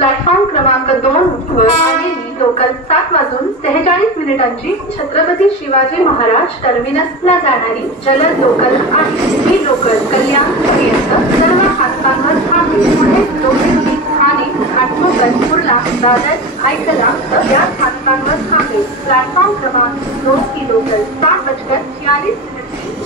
Platform क्रमांक 2 वर आलेली local 7:43 Chhatrapati Shivaji Maharaj टर्मिनसला जाणारी जलद लोकल आहे। ही लोकल कल्याण पर्यंत सर्व हातांवर थांबेल। पुढे डोंबिवली, ठाणे, घाटकोपर, कुर्ला, दादर, भायखला या हातांवर थांबेल। प्लॅटफॉर्म क्रमांक 2 की लोकल 7:46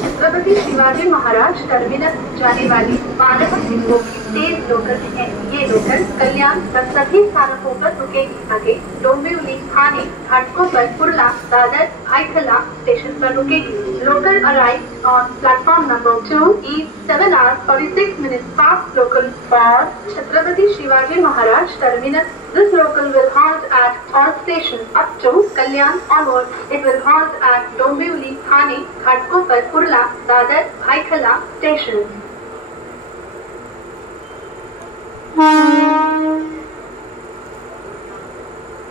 छत्रपति शिवाजी महाराज टर्मिनस जाने वाली 12 डिब्बों की तेज लोकल है। ये लोकल कल्याण तक सभी स्थानकों पर रुकेगी। आगे डोंबिवली, ठाणे, घाटकोपर, कुर्ला, दादर, भायखला स्टेशन पर रुकेगी। Local arrived on platform number 2 is 7 hours 46 minutes past local for Chhatrapati Shivaji Maharaj terminus. This local will halt at all stations up to Kalyan onward. It will halt at Dombivli, Thane, Ghatkopar, Kurla, Dadar, Bhaikhala stations.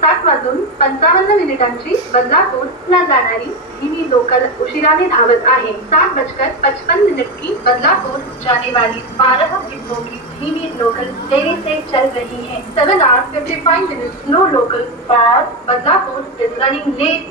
सात वाजून 55 मिनिटांची बदलापूरला जाणारी धीमी local उशिराने धावत आहे। 7:55 की बदलापुर जाने वाली 12 डिब्बों की धीमी लोकल देरी से चल रही है। 7 hours 55 minutes. No local for Badlapur is running late